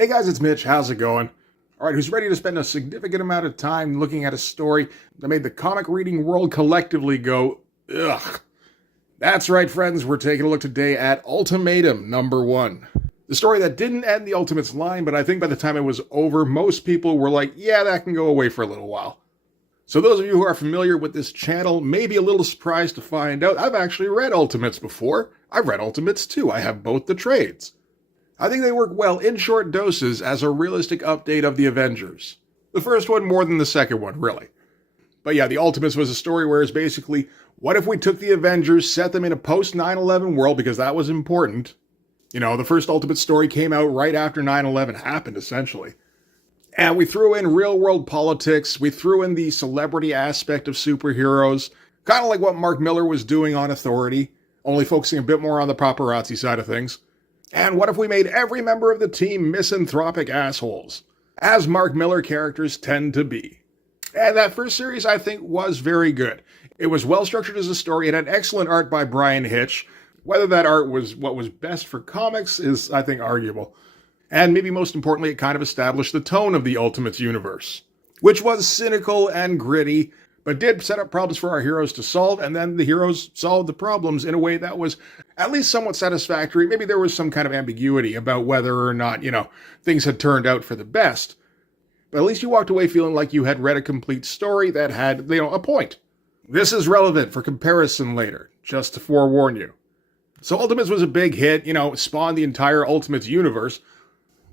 Hey guys, it's Mitch. How's it going? All right, who's ready to spend a significant amount of time looking at a story that made the comic reading world collectively go, ugh? That's right, friends. We're taking a look today at Ultimatum #1. The story that didn't end the Ultimates line, but I think by the time it was over, most people were like, yeah, that can go away for a little while. So those of you who are familiar with this channel may be a little surprised to find out I've actually read Ultimates before. I've read Ultimates too. I have both the trades. I think they work well in short doses as a realistic update of the Avengers. The first one more than the second one, really. But yeah, the Ultimates was a story where it's basically, what if we took the Avengers, set them in a post-9/11 world, because that was important. You know, the first Ultimate story came out right after 9/11 happened, essentially. And we threw in real-world politics, we threw in the celebrity aspect of superheroes, kind of like what Mark Millar was doing on Authority, only focusing a bit more on the paparazzi side of things. And what if we made every member of the team misanthropic assholes, as Mark Millar characters tend to be? And that first series, I think, was very good. It was well structured as a story. It had excellent art by Brian Hitch. Whether that art was what was best for comics is, I think, arguable. And maybe most importantly, it kind of established the tone of the Ultimates universe, which was cynical and gritty, but did set up problems for our heroes to solve, and then the heroes solved the problems in a way that was at least somewhat satisfactory. Maybe there was some kind of ambiguity about whether or not, things had turned out for the best. But at least you walked away feeling like you had read a complete story that had, a point. This is relevant for comparison later, just to forewarn you. So Ultimates was a big hit, spawned the entire Ultimates universe,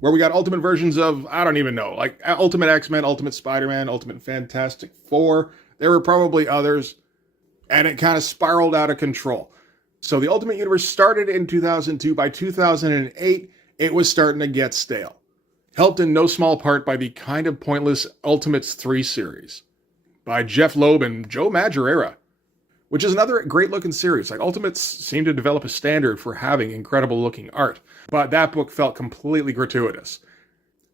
where we got Ultimate versions of, I don't even know, like Ultimate X-Men, Ultimate Spider-Man, Ultimate Fantastic Four. There were probably others, and it kind of spiraled out of control. So the Ultimate Universe started in 2002. By 2008, it was starting to get stale. Helped in no small part by the kind of pointless Ultimates 3 series by Jeff Loeb and Joe Madureira, which is another great-looking series. Like, Ultimates seemed to develop a standard for having incredible-looking art, but that book felt completely gratuitous.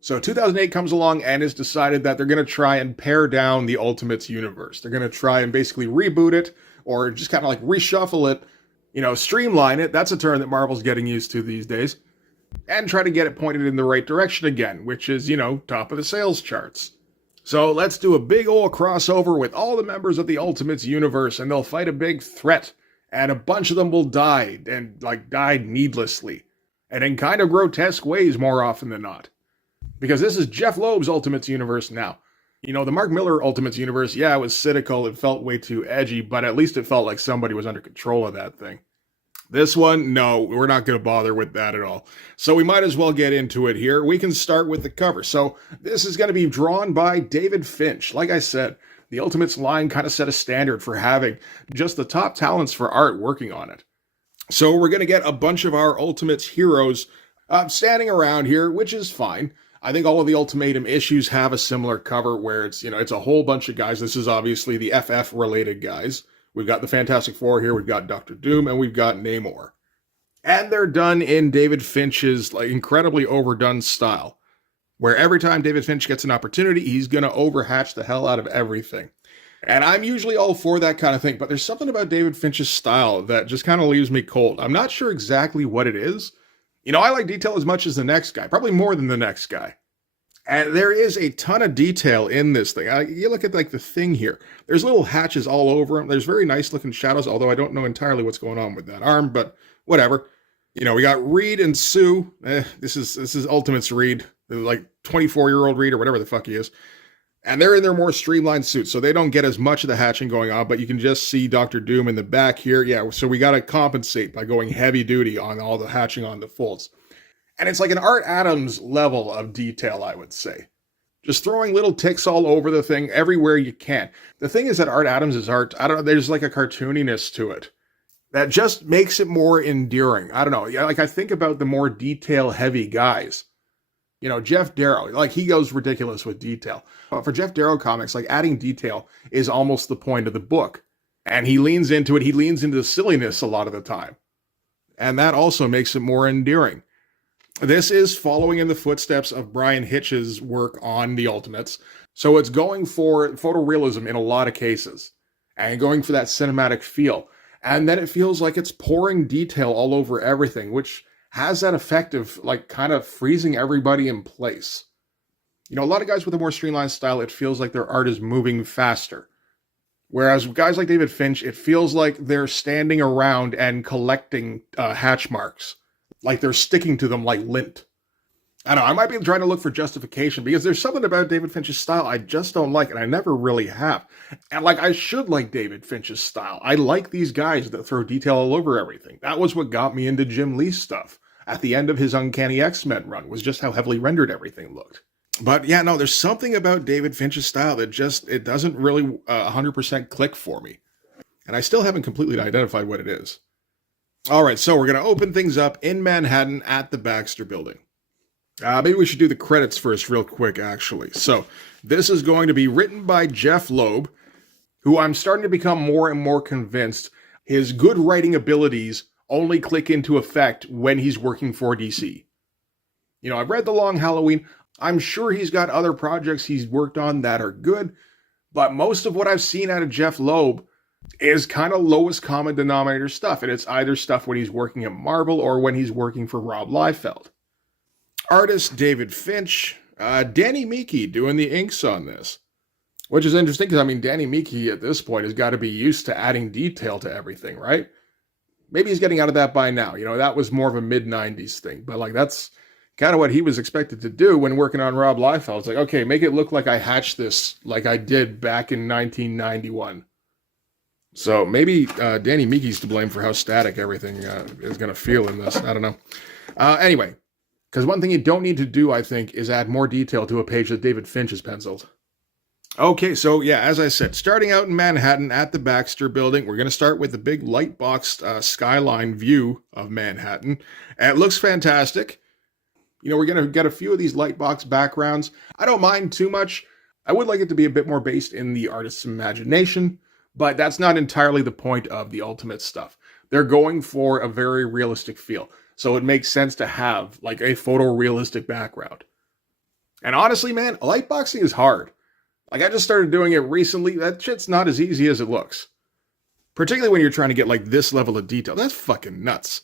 So 2008 comes along and it's decided that they're going to try and pare down the Ultimates universe. They're going to try and basically reboot it, or just kind of like reshuffle it, streamline it. That's a term that Marvel's getting used to these days. And try to get it pointed in the right direction again, which is, top of the sales charts. So let's do a big old crossover with all the members of the Ultimates universe, and they'll fight a big threat. And a bunch of them will die, and died needlessly. And in kind of grotesque ways more often than not. Because this is Jeff Loeb's Ultimates universe now. The Mark Millar Ultimates universe, yeah, it was cynical, it felt way too edgy, but at least it felt like somebody was under control of that thing. This one, no, we're not going to bother with that at all. So we might as well get into it here. We can start with the cover. So this is going to be drawn by David Finch. Like I said, the Ultimates line kind of set a standard for having just the top talents for art working on it. So we're going to get a bunch of our Ultimates heroes standing around here, which is fine. I think all of the Ultimatum issues have a similar cover where it's, it's a whole bunch of guys. This is obviously the FF-related guys. We've got the Fantastic Four here, we've got Dr. Doom, and we've got Namor. And they're done in David Finch's incredibly overdone style, where every time David Finch gets an opportunity, he's going to overhatch the hell out of everything. And I'm usually all for that kind of thing, but there's something about David Finch's style that just kind of leaves me cold. I'm not sure exactly what it is. I like detail as much as the next guy, probably more than the next guy. And there is a ton of detail in this thing. You look at the thing here. There's little hatches all over him. There's very nice looking shadows, although I don't know entirely what's going on with that arm, but whatever. We got Reed and Sue. This is Ultimates Reed, the 24-year-old Reed or whatever the fuck he is. And they're in their more streamlined suits, so they don't get as much of the hatching going on, but you can just see Dr. Doom in the back here. Yeah, so we got to compensate by going heavy duty on all the hatching on the folds. And it's like an Art Adams level of detail, I would say. Just throwing little ticks all over the thing everywhere you can. The thing is that Art Adams' art, I don't know, there's a cartooniness to it that just makes it more endearing. I don't know. I think about the more detail-heavy guys. Jeff Darrow, he goes ridiculous with detail. But for Jeff Darrow comics, adding detail is almost the point of the book. And he leans into it. He leans into the silliness a lot of the time. And that also makes it more endearing. This is following in the footsteps of Brian Hitch's work on the Ultimates. So it's going for photorealism in a lot of cases. And going for that cinematic feel. And then it feels like it's pouring detail all over everything, which has that effect of like kind of freezing everybody in place. You know, a lot of guys with a more streamlined style, it feels like their art is moving faster. Whereas guys like David Finch, it feels like they're standing around and collecting hatch marks. Like they're sticking to them like lint. I don't know, I might be trying to look for justification because there's something about David Finch's style I just don't like, and I never really have. And like, I should like David Finch's style. I like these guys that throw detail all over everything. That was what got me into Jim Lee's stuff at the end of his Uncanny X-Men run, was just how heavily rendered everything looked. But yeah, no, there's something about David Finch's style that just, it doesn't really 100% click for me. And I still haven't completely identified what it is. All right, so we're going to open things up in Manhattan at the Baxter Building. Maybe we should do the credits first real quick, actually. So this is going to be written by Jeff Loeb, who I'm starting to become more and more convinced his good writing abilities only click into effect when he's working for DC. You know, I've read The Long Halloween. I'm sure he's got other projects he's worked on that are good, but most of what I've seen out of Jeff Loeb is kind of lowest common denominator stuff, and it's either stuff when he's working at Marvel or when he's working for Rob Liefeld. Artist David Finch, Danny Miki doing the inks on this, which is interesting because, I mean, Danny Miki at this point has got to be used to adding detail to everything, right? Maybe he's getting out of that by now. You know, that was more of a mid-90s thing, but like that's kind of what he was expected to do when working on Rob Liefeld. It's like, okay, make it look like I hatched this like I did back in 1991. So maybe Danny Miki's to blame for how static everything is going to feel in this. I don't know. Anyway. Because one thing you don't need to do, I think, is add more detail to a page that David Finch has penciled. Okay, so yeah, as I said, starting out in Manhattan at the Baxter Building, we're going to start with the big light-boxed skyline view of Manhattan. And it looks fantastic. You know, we're going to get a few of these light-box backgrounds. I don't mind too much. I would like it to be a bit more based in the artist's imagination, but that's not entirely the point of the Ultimate stuff. They're going for a very realistic feel. So it makes sense to have like a photorealistic background. And honestly, man, lightboxing is hard. Like I just started doing it recently. That shit's not as easy as it looks. Particularly when you're trying to get like this level of detail. That's fucking nuts.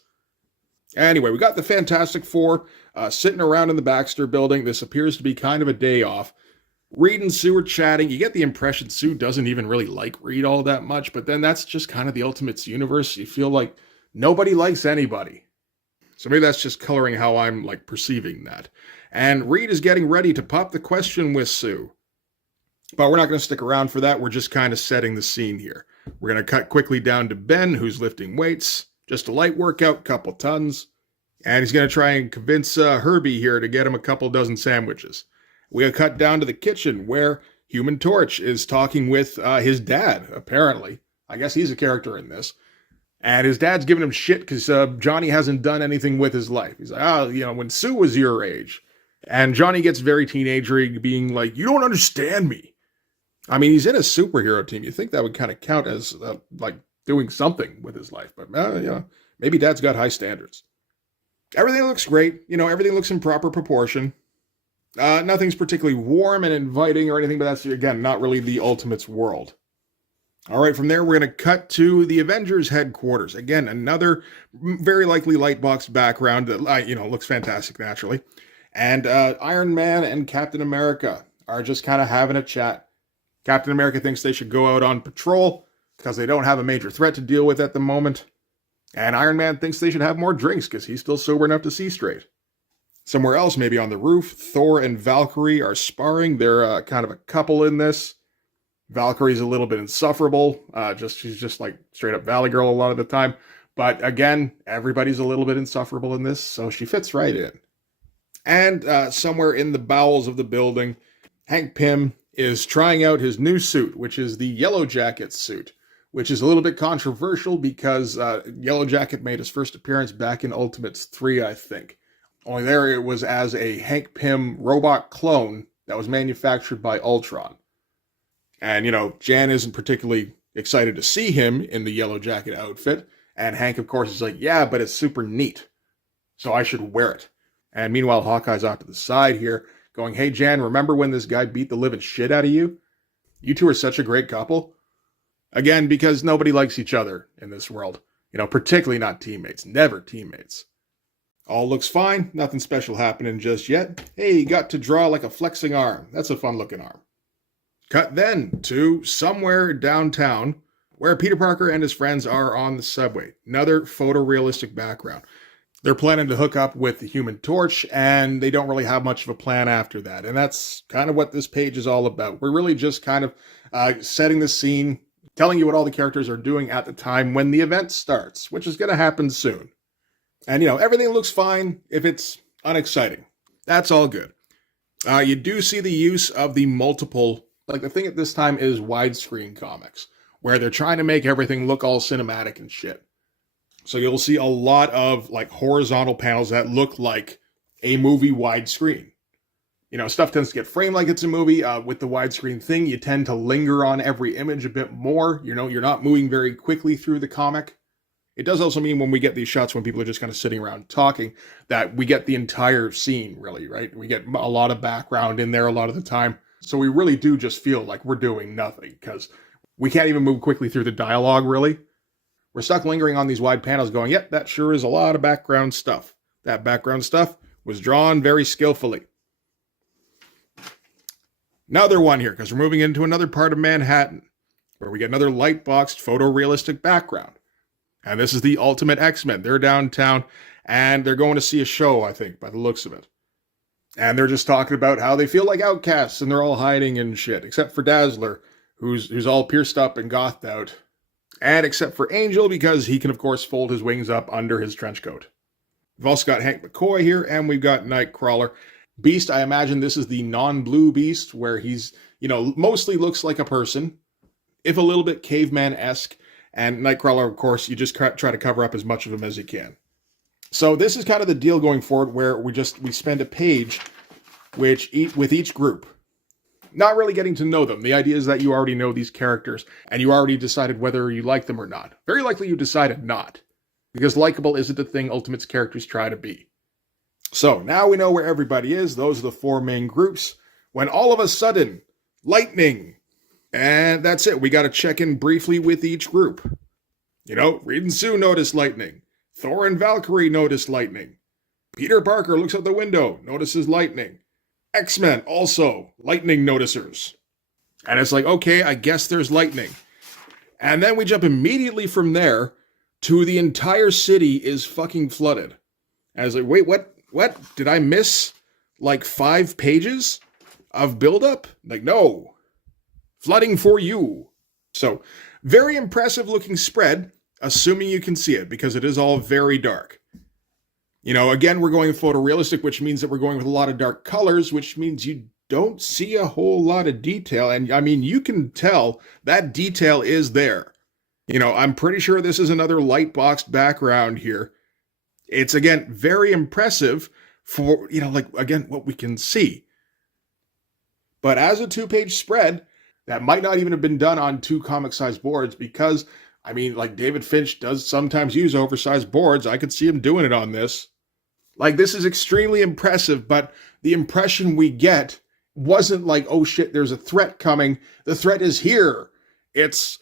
Anyway, we got the Fantastic Four sitting around in the Baxter Building. This appears to be kind of a day off. Reed and Sue are chatting. You get the impression Sue doesn't even really like Reed all that much, but then that's just kind of the Ultimates universe. You feel like nobody likes anybody. So maybe that's just coloring how I'm like perceiving that. And Reed is getting ready to pop the question with Sue. But we're not going to stick around for that. We're just kind of setting the scene here. We're going to cut quickly down to Ben, who's lifting weights. Just a light workout, couple tons. And he's going to try and convince Herbie here to get him a couple dozen sandwiches. We'll cut down to the kitchen where Human Torch is talking with his dad, apparently. I guess he's a character in this. And his dad's giving him shit because Johnny hasn't done anything with his life. He's like, you know, when Sue was your age. And Johnny gets very teenagery, being like, you don't understand me. I mean, he's in a superhero team. You think that would kind of count as, like, doing something with his life. But, you know, maybe Dad's got high standards. Everything looks great. You know, everything looks in proper proportion. Nothing's particularly warm and inviting or anything, but that's, again, not really the Ultimates world. All right, from there, we're going to cut to the Avengers headquarters. Again, another very likely lightbox background that, you know, looks fantastic, naturally. And Iron Man and Captain America are just kind of having a chat. Captain America thinks they should go out on patrol because they don't have a major threat to deal with at the moment. And Iron Man thinks they should have more drinks because he's still sober enough to see straight. Somewhere else, maybe on the roof, Thor and Valkyrie are sparring. They're kind of a couple in this. Valkyrie's a little bit insufferable. She's just like straight up Valley Girl a lot of the time. But again, everybody's a little bit insufferable in this, so she fits right in. And somewhere in the bowels of the building, Hank Pym is trying out his new suit, which is the Yellow Jacket suit, which is a little bit controversial because Yellow Jacket made his first appearance back in Ultimates 3, I think. Only there it was as a Hank Pym robot clone that was manufactured by Ultron. And, you know, Jan isn't particularly excited to see him in the Yellow Jacket outfit. And Hank, of course, is like, yeah, but it's super neat, so I should wear it. And meanwhile, Hawkeye's off to the side here, going, hey, Jan, remember when this guy beat the living shit out of you? You two are such a great couple. Again, because nobody likes each other in this world. You know, particularly not teammates. Never teammates. All looks fine, nothing special happening just yet. Hey, you got to draw like a flexing arm. That's a fun looking arm. Cut then to somewhere downtown where Peter Parker and his friends are on the subway. Another photorealistic background. They're planning to hook up with the Human Torch, and they don't really have much of a plan after that. And that's kind of what this page is all about. We're really just kind of setting the scene, telling you what all the characters are doing at the time when the event starts, which is going to happen soon. And, everything looks fine if it's unexciting. That's all good. You do see the use of the multiple, like the thing at this time is widescreen comics, where they're trying to make everything look all cinematic and shit. So you'll see a lot of like horizontal panels that look like a movie widescreen. Stuff tends to get framed like it's a movie. With the widescreen thing, you tend to linger on every image a bit more. You're not moving very quickly through the comic. It does also mean when we get these shots when people are just kind of sitting around talking, that we get the entire scene, really, right? We get a lot of background in there a lot of the time. So we really do just feel like we're doing nothing because we can't even move quickly through the dialogue, really. We're stuck lingering on these wide panels going, yep, that sure is a lot of background stuff. That background stuff was drawn very skillfully. Another one here, because we're moving into another part of Manhattan, where we get another light-boxed photorealistic background. And this is the Ultimate X-Men. They're downtown, and they're going to see a show, I think, by the looks of it. And they're just talking about how they feel like outcasts, and they're all hiding and shit, except for Dazzler, who's all pierced up and gothed out. And except for Angel, because he can, of course, fold his wings up under his trench coat. We've also got Hank McCoy here, and we've got Nightcrawler. Beast, I imagine this is the non-blue Beast, where he's, mostly looks like a person, if a little bit caveman-esque. And Nightcrawler, of course, you just try to cover up as much of him as you can. So this is kind of the deal going forward, where we spend a page with each group. Not really getting to know them. The idea is that you already know these characters, and you already decided whether you like them or not. Very likely you decided not, because likable isn't the thing Ultimate's characters try to be. So, now we know where everybody is. Those are the four main groups. When all of a sudden, lightning. And that's it. We got to check in briefly with each group. Reed and Sue notice lightning. Thor and Valkyrie notice lightning. Peter Parker looks out the window, notices lightning. X-Men also, lightning noticers. And it's like, okay, I guess there's lightning. And then we jump immediately from there to the entire city is fucking flooded. And I was like, wait, what? Did I miss like 5 pages of buildup? Like, no. Flooding for you. So, very impressive looking spread, assuming you can see it, because it is all very dark. Again, we're going photorealistic, which means that we're going with a lot of dark colors, which means you don't see a whole lot of detail. And I mean, you can tell that detail is there. I'm pretty sure this is another light boxed background here. It's, again, very impressive for, again, what we can see. But as a 2-page spread, that might not even have been done on 2 comic-sized boards because, David Finch does sometimes use oversized boards. I could see him doing it on this. This is extremely impressive, but the impression we get wasn't like, oh shit, there's a threat coming. The threat is here. It's,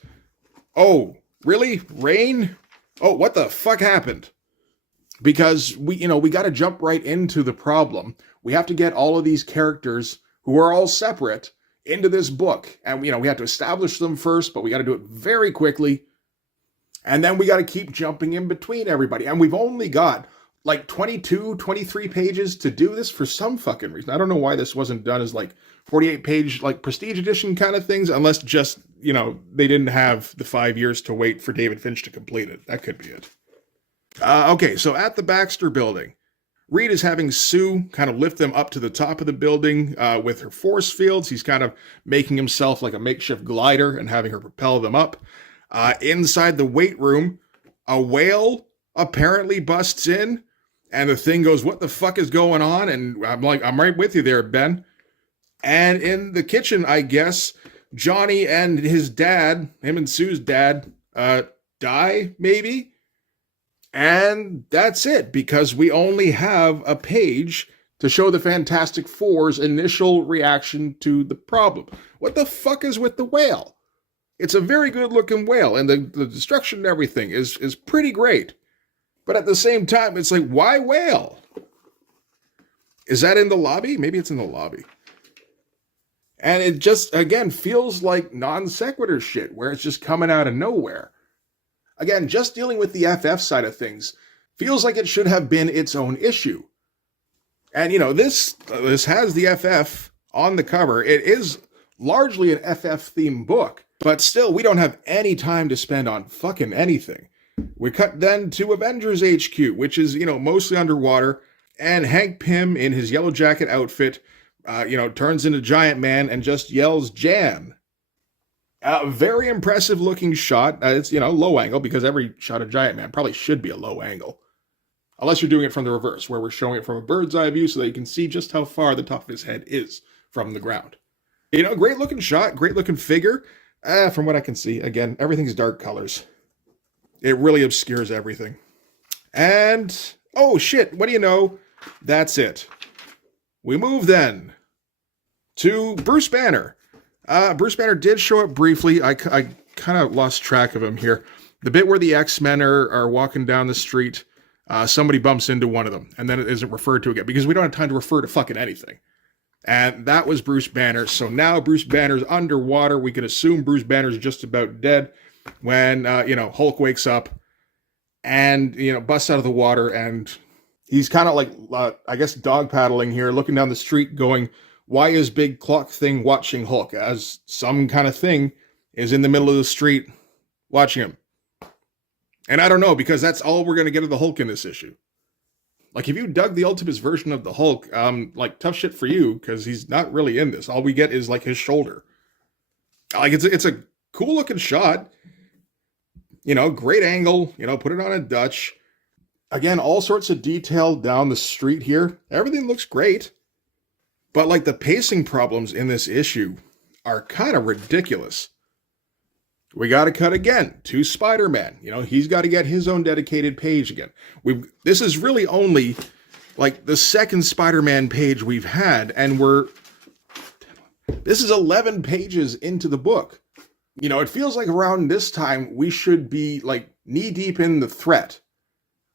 oh, really? Rain? Oh, what the fuck happened? Because we got to jump right into the problem. We have to get all of these characters who are all separate into this book. And, we have to establish them first, but we got to do it very quickly. And then we got to keep jumping in between everybody. And we've only got 22, 23 pages to do this for some fucking reason. I don't know why this wasn't done as 48-page prestige edition kind of things, unless just, they didn't have the 5 years to wait for David Finch to complete it. That could be it. Okay, so at the Baxter building, Reed is having Sue kind of lift them up to the top of the building with her force fields. He's kind of making himself like a makeshift glider and having her propel them up. Inside the weight room, a whale apparently busts in, and the thing goes, what the fuck is going on? And I'm like, I'm right with you there, Ben. And in the kitchen, I guess, Johnny and his dad, him and Sue's dad, die, maybe? And that's it, because we only have a page to show the Fantastic Four's initial reaction to the problem. What the fuck is with the whale? It's a very good-looking whale, and the destruction and everything is pretty great. But at the same time, it's like, why whale? Is that in the lobby? Maybe it's in the lobby. And it just, again, feels like non sequitur shit, where it's just coming out of nowhere. Again, just dealing with the FF side of things feels like it should have been its own issue. And, you know, this has the FF on the cover. It is largely an FF-themed book, but still, we don't have any time to spend on fucking anything. We cut then to Avengers HQ, which is, you know, mostly underwater, and Hank Pym in his yellow jacket outfit, turns into Giant Man and just yells, "Jan!" A very impressive looking shot. It's, low angle, because every shot of Giant Man probably should be a low angle. Unless you're doing it from the reverse, where we're showing it from a bird's eye view so that you can see just how far the top of his head is from the ground. Great looking shot, great looking figure. From what I can see, again, everything's dark colors. It really obscures everything. And, oh shit, what do you know? That's it. We move then to Bruce Banner. Bruce Banner did show up briefly. I kind of lost track of him here. The bit where the X-Men are walking down the street, somebody bumps into one of them, and then it isn't referred to again, because we don't have time to refer to fucking anything. And that was Bruce Banner. So now Bruce Banner's underwater. We can assume Bruce Banner's just about dead when, Hulk wakes up and, busts out of the water, and he's kind of like, dog paddling here, looking down the street going, why is big clock thing watching Hulk? As some kind of thing is in the middle of the street watching him. And I don't know, because that's all we're going to get of the Hulk in this issue. Like, if you dug the Ultimates version of the Hulk, tough shit for you, because he's not really in this. All we get is, his shoulder. It's a cool-looking shot. Great angle. Put it on a Dutch. Again, all sorts of detail down the street here. Everything looks great. But, the pacing problems in this issue are kind of ridiculous. We got to cut again to Spider-Man. He's got to get his own dedicated page again. This is really only, the second Spider-Man page we've had, and this is 11 pages into the book. It feels like around this time we should be, knee-deep in the threat.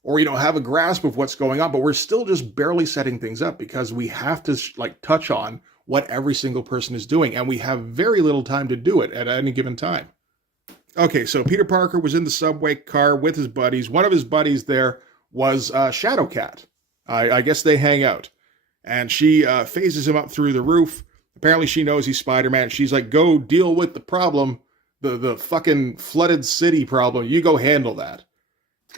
Or, have a grasp of what's going on, but we're still just barely setting things up, because we have to, touch on what every single person is doing, and we have very little time to do it at any given time. Okay, so Peter Parker was in the subway car with his buddies. One of his buddies there was Shadowcat. I guess they hang out. And she phases him up through the roof. Apparently she knows he's Spider-Man. She's like, go deal with the problem, the fucking flooded city problem. You go handle that.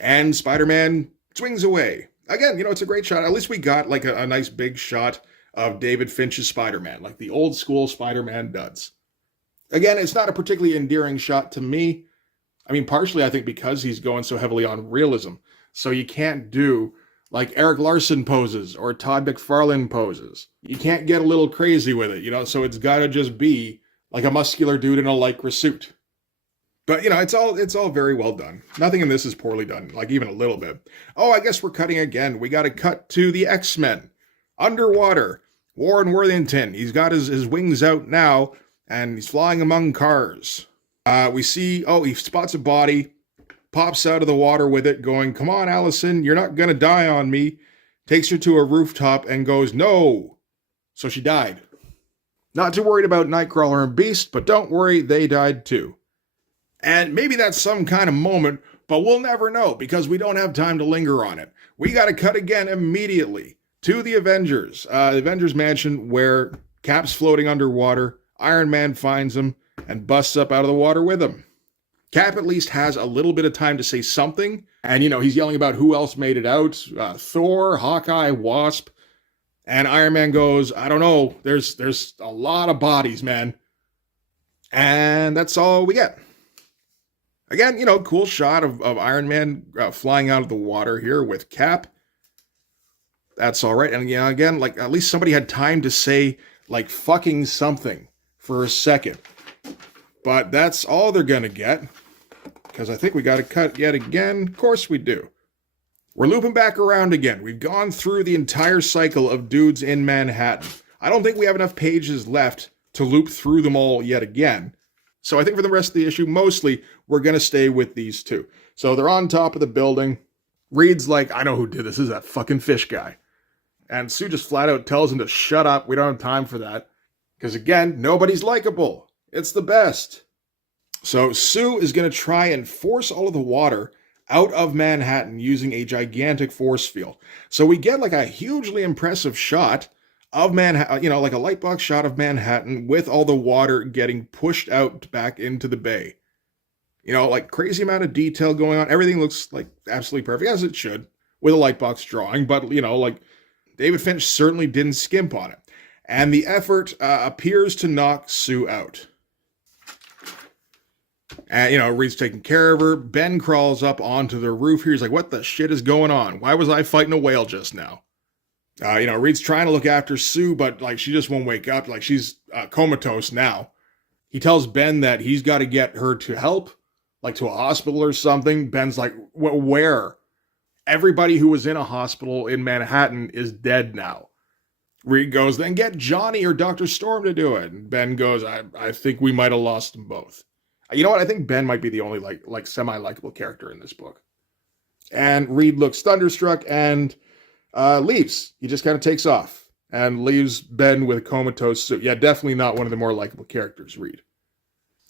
And Spider-Man swings away. Again, it's a great shot. At least we got, a nice big shot of David Finch's Spider-Man, like the old school Spider-Man duds. Again, it's not a particularly endearing shot to me. I mean, partially, I think, because he's going so heavily on realism. So you can't do, Eric Larson poses or Todd McFarlane poses. You can't get a little crazy with it, so it's got to just be, a muscular dude in a Lycra suit. But, it's all very well done. Nothing in this is poorly done, even a little bit. Oh, I guess we're cutting again. We got to cut to the X-Men. Underwater. Warren Worthington. He's got his wings out now, and he's flying among cars. We see, he spots a body, pops out of the water with it, going, come on, Allison, you're not going to die on me. Takes her to a rooftop and goes, no. So she died. Not too worried about Nightcrawler and Beast, but don't worry, they died too. And maybe that's some kind of moment, but we'll never know, because we don't have time to linger on it. We got to cut again immediately to the Avengers. The Avengers mansion, where Cap's floating underwater. Iron Man finds him and busts up out of the water with him. Cap at least has a little bit of time to say something. And, he's yelling about who else made it out. Thor, Hawkeye, Wasp. And Iron Man goes, I don't know. There's a lot of bodies, man. And that's all we get. Again, cool shot of Iron Man flying out of the water here with Cap. That's all right. And again, at least somebody had time to say, fucking something for a second. But that's all they're going to get. Because I think we got to cut yet again. Of course we do. We're looping back around again. We've gone through the entire cycle of dudes in Manhattan. I don't think we have enough pages left to loop through them all yet again. So I think for the rest of the issue, mostly, we're going to stay with these two. So they're on top of the building. Reed's like, I know who did this. This is that fucking fish guy. And Sue just flat out tells him to shut up. We don't have time for that. Because again, nobody's likable. It's the best. So Sue is going to try and force all of the water out of Manhattan using a gigantic force field. So we get like a hugely impressive shot of Manhattan, like a lightbox shot of Manhattan with all the water getting pushed out back into the bay. Like crazy amount of detail going on. Everything looks like absolutely perfect, as it should, with a lightbox drawing. But, like David Finch certainly didn't skimp on it. And the effort appears to knock Sue out. And, Reed's taking care of her. Ben crawls up onto the roof here. He's like, what the shit is going on? Why was I fighting a whale just now? Reed's trying to look after Sue, but, like, she just won't wake up. Like, she's comatose now. He tells Ben that he's got to get her to help, like to a hospital or something. Ben's like, where? Everybody who was in a hospital in Manhattan is dead now. Reed goes, then get Johnny or Dr. Storm to do it. And Ben goes, I think we might have lost them both. You know what? I think Ben might be the only like semi-likable character in this book. And Reed looks thunderstruck and leaves. He just kind of takes off and leaves Ben with comatose Sue. Yeah, definitely not one of the more likable characters, Reed.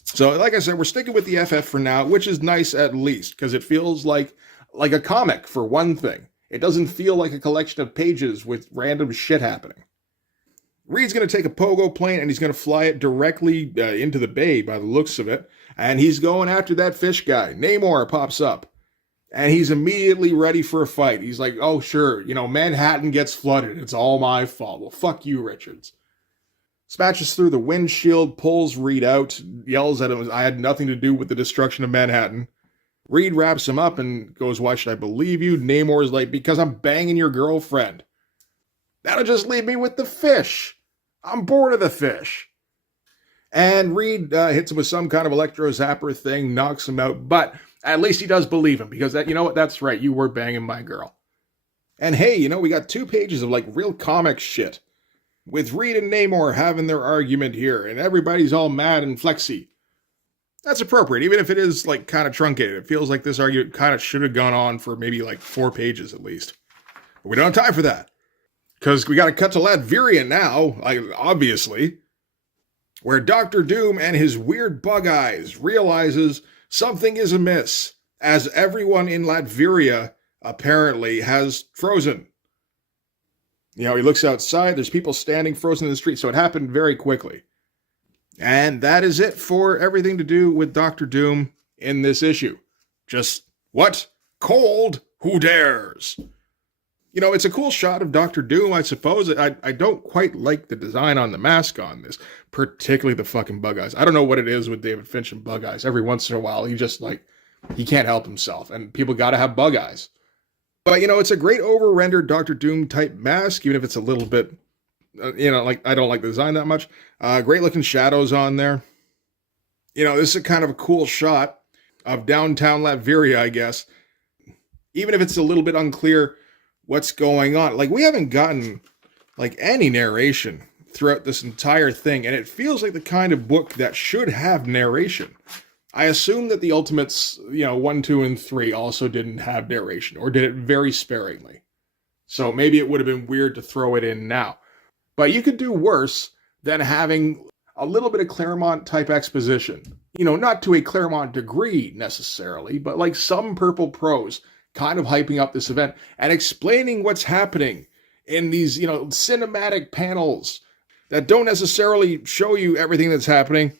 So, like I said, we're sticking with the FF for now, which is nice at least, because it feels like a comic, for one thing. It doesn't feel like a collection of pages with random shit happening. Reed's going to take a pogo plane and he's going to fly it directly into the bay by the looks of it. And he's going after that fish guy. Namor pops up. And he's immediately ready for a fight. He's like, oh, sure, Manhattan gets flooded. It's all my fault. Well, fuck you, Richards. Smashes through the windshield, pulls Reed out, yells at him, I had nothing to do with the destruction of Manhattan. Reed wraps him up and goes, why should I believe you? Namor's like, because I'm banging your girlfriend. That'll just leave me with the fish. I'm bored of the fish. And Reed hits him with some kind of electro zapper thing, knocks him out, but at least he does believe him, because that, that's right, you were banging my girl. And hey, we got 2 pages of like real comic shit, with Reed and Namor having their argument here, and everybody's all mad and flexy. That's appropriate, even if it is like kind of truncated. It feels like this argument kind of should have gone on for maybe like 4 pages at least. But we don't have time for that, because we got to cut to Latveria now, obviously, where Dr. Doom and his weird bug eyes realizes something is amiss, as everyone in Latveria apparently has frozen. He looks outside, there's people standing frozen in the street, so it happened very quickly. And that is it for everything to do with Dr. Doom in this issue. Just, what? Cold? Who dares? It's a cool shot of Dr. Doom, I suppose. I don't quite like the design on the mask on this, particularly the fucking bug eyes. I don't know what it is with David Finch and bug eyes. Every once in a while, he just, he can't help himself, and people gotta have bug eyes. But, it's a great over-rendered Dr. Doom type mask, even if it's a little bit, I don't like the design that much. Great looking shadows on there. This is a kind of a cool shot of downtown Latveria, I guess. Even if it's a little bit unclear what's going on. We haven't gotten, any narration throughout this entire thing, and it feels like the kind of book that should have narration. I assume that the Ultimates, 1, 2, and 3 also didn't have narration, or did it very sparingly. So maybe it would have been weird to throw it in now. But you could do worse than having a little bit of Claremont-type exposition. Not to a Claremont degree, necessarily, but some purple prose, kind of hyping up this event, and explaining what's happening in these, cinematic panels that don't necessarily show you everything that's happening.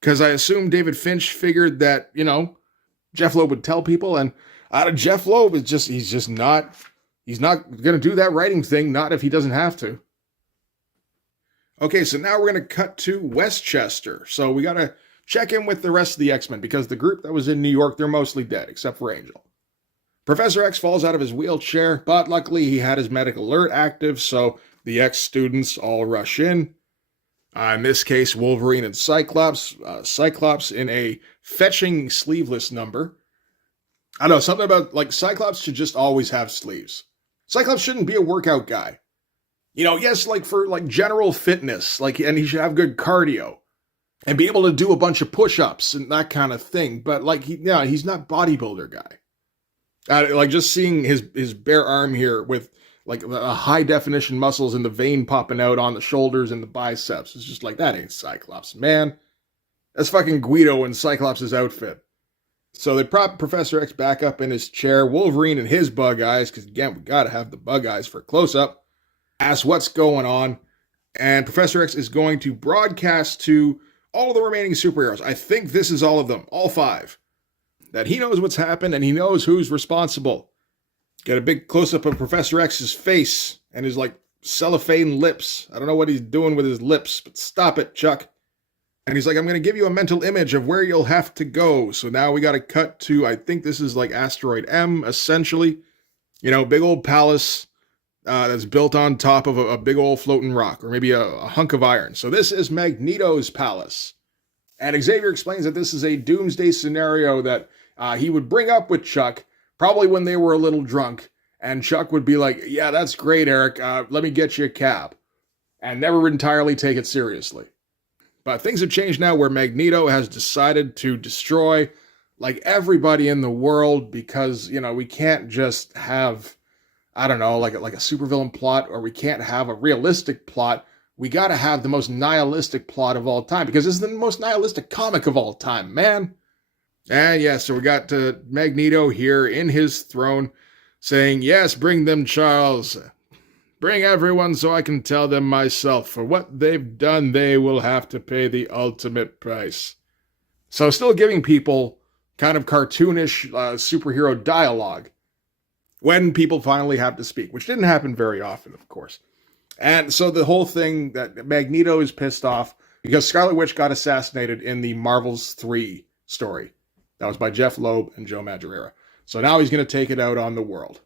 Because I assume David Finch figured that, Jeff Loeb would tell people, and Jeff Loeb is he's not going to do that writing thing, not if he doesn't have to. Okay, so now we're going to cut to Westchester. So we got to check in with the rest of the X-Men, because the group that was in New York, they're mostly dead, except for Angel. Professor X falls out of his wheelchair, but luckily he had his medical alert active, so the X-students all rush in. In this case, Wolverine and Cyclops. Cyclops in a fetching sleeveless number. I don't know, something about, Cyclops should just always have sleeves. Cyclops shouldn't be a workout guy. Yes, for, general fitness, and he should have good cardio. And be able to do a bunch of push-ups and that kind of thing. But, he's not bodybuilder guy. Like just seeing his bare arm here with like a high definition muscles and the vein popping out on the shoulders and the biceps. It's just like, that ain't Cyclops, man. That's fucking Guido in Cyclops' outfit. So they prop Professor X back up in his chair, Wolverine and his bug eyes, because again, we gotta have the bug eyes for a close-up, asks what's going on, and Professor X is going to broadcast to all of the remaining superheroes. I think this is all of them, all 5. That he knows what's happened and he knows who's responsible. Get a big close-up of Professor X's face and his, like, cellophane lips. I don't know what he's doing with his lips, but stop it, Chuck. And he's like, I'm going to give you a mental image of where you'll have to go. So now we got to cut to, I think this is like Asteroid M, essentially. You know, big old palace that's built on top of a big old floating rock, or maybe a hunk of iron. So this is Magneto's palace. And Xavier explains that this is a doomsday scenario that he would bring up with Chuck, probably when they were a little drunk. And Chuck would be like, yeah, that's great, Eric. Let me get you a cab. And never entirely take it seriously. But things have changed now where Magneto has decided to destroy like everybody in the world because, you know, we can't just have, I don't know, like a supervillain plot, or we can't have a realistic plot. We got to have the most nihilistic plot of all time because this is the most nihilistic comic of all time, man. And yeah, so we got Magneto here in his throne saying, yes, bring them, Charles. Bring everyone so I can tell them myself. For what they've done, they will have to pay the ultimate price. So still giving people kind of cartoonish superhero dialogue when people finally have to speak, which didn't happen very often, of course. And so the whole thing that Magneto is pissed off because Scarlet Witch got assassinated in the Marvels 3 story. That was by Jeff Loeb and Joe Madureira. So now he's going to take it out on the world.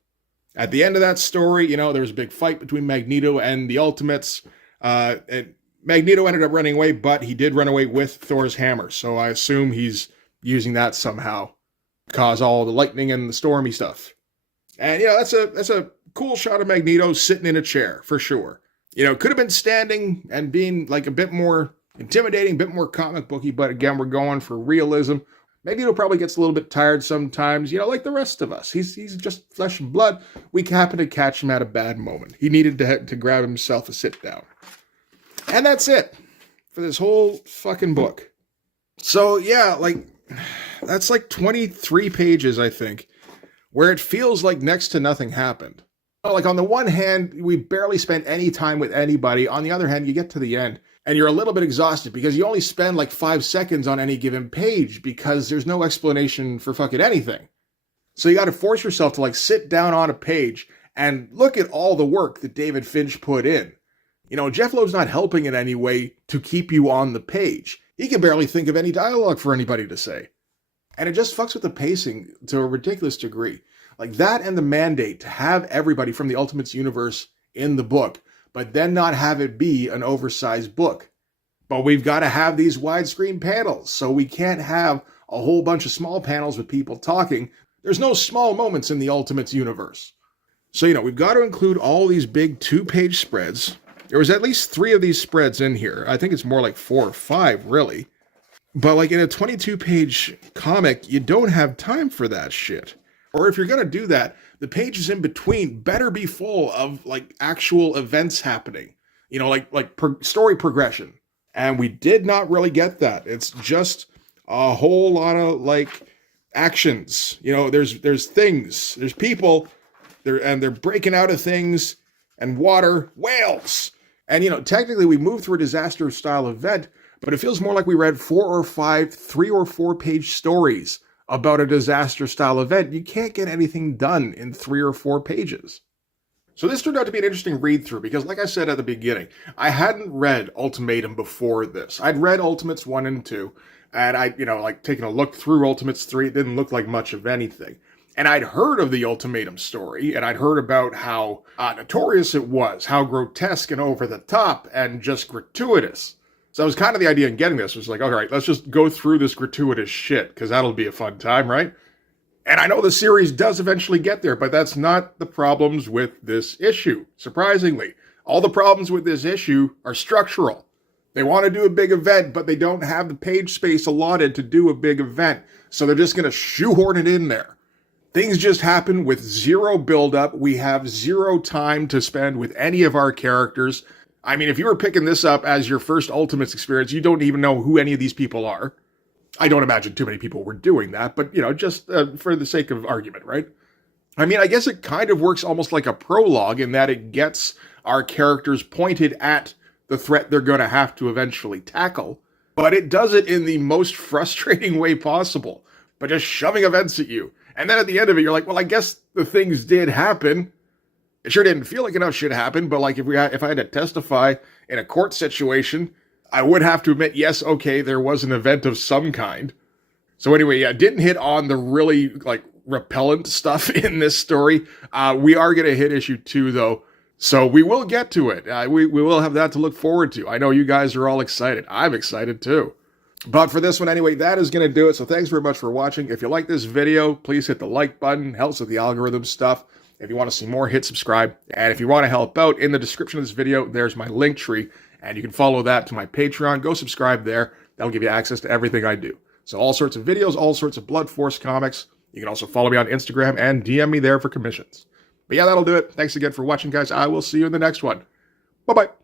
At the end of that story, you know, there was a big fight between Magneto and the Ultimates. And Magneto ended up running away, but he did run away with Thor's hammer. So I assume he's using that somehow to cause all the lightning and the stormy stuff. And, you know, that's a cool shot of Magneto sitting in a chair, for sure. You know, could have been standing and being like a bit more intimidating, a bit more comic booky, but again, we're going for realism. Magneto probably gets a little bit tired sometimes, you know, like the rest of us. He's just flesh and blood. We happen to catch him at a bad moment. He needed to grab himself a sit down. And that's it for this whole fucking book. So, yeah, like, that's like 23 pages, I think, where it feels like next to nothing happened. Like, on the one hand, we barely spent any time with anybody. On the other hand, you get to the end, and you're a little bit exhausted because you only spend like 5 seconds on any given page because there's no explanation for fucking anything. So you got to force yourself to like sit down on a page and look at all the work that David Finch put in. You know, Jeff Loeb's not helping in any way to keep you on the page. He can barely think of any dialogue for anybody to say. And it just fucks with the pacing to a ridiculous degree. Like that and the mandate to have everybody from the Ultimates universe in the book, but then not have it be an oversized book. But we've got to have these widescreen panels, so we can't have a whole bunch of small panels with people talking. There's no small moments in the Ultimates universe. So, you know, we've got to include all these big 2-page spreads. There was at least 3 of these spreads in here. I think it's more like 4 or 5, really. But like in a 22-page comic, you don't have time for that shit. Or if you're going to do that, the pages in between better be full of like actual events happening. You know, like story progression. And we did not really get that. It's just a whole lot of like actions. You know, there's things, there's people, they're breaking out of things, and water, whales. And you know, technically we moved through a disaster style event, but it feels more like we read 4 or 5, 3 or 4 page stories about a disaster style event. You can't get anything done in 3 or 4 pages. So this turned out to be an interesting read through because, like I said at the beginning, I hadn't read Ultimatum before this. I'd read Ultimates 1 and 2, and I, you know, like taking a look through Ultimates 3, it didn't look like much of anything. And I'd heard of the Ultimatum story, and I'd heard about how notorious it was, how grotesque and over the top and just gratuitous. So that was kind of the idea in getting this, was like, all right, let's just go through this gratuitous shit, because that'll be a fun time, right? And I know the series does eventually get there, but that's not the problems with this issue, surprisingly. All the problems with this issue are structural. They want to do a big event, but they don't have the page space allotted to do a big event, so they're just going to shoehorn it in there. Things just happen with zero build-up. We have zero time to spend with any of our characters. I mean, if you were picking this up as your first Ultimates experience, you don't even know who any of these people are. I don't imagine too many people were doing that, but, just for the sake of argument, right? I mean, I guess it kind of works almost like a prologue in that it gets our characters pointed at the threat they're going to have to eventually tackle, but it does it in the most frustrating way possible, by just shoving events at you. And then at the end of it, you're like, well, I guess the things did happen. It sure didn't feel like enough shit happened, but like if I had to testify in a court situation, I would have to admit, yes, okay, there was an event of some kind. So anyway, yeah, didn't hit on the really repellent stuff in this story. We are going to hit issue 2 though, so we will get to it. We will have that to look forward to. I know you guys are all excited. I'm excited too. But for this one anyway, that is going to do it. So thanks very much for watching. If you like this video, please hit the like button. Helps with the algorithm stuff. If you want to see more, hit subscribe. And if you want to help out, in the description of this video, there's my link tree. And you can follow that to my Patreon. Go subscribe there. That'll give you access to everything I do. So all sorts of videos, all sorts of Blood Force comics. You can also follow me on Instagram and DM me there for commissions. But yeah, that'll do it. Thanks again for watching, guys. I will see you in the next one. Bye-bye.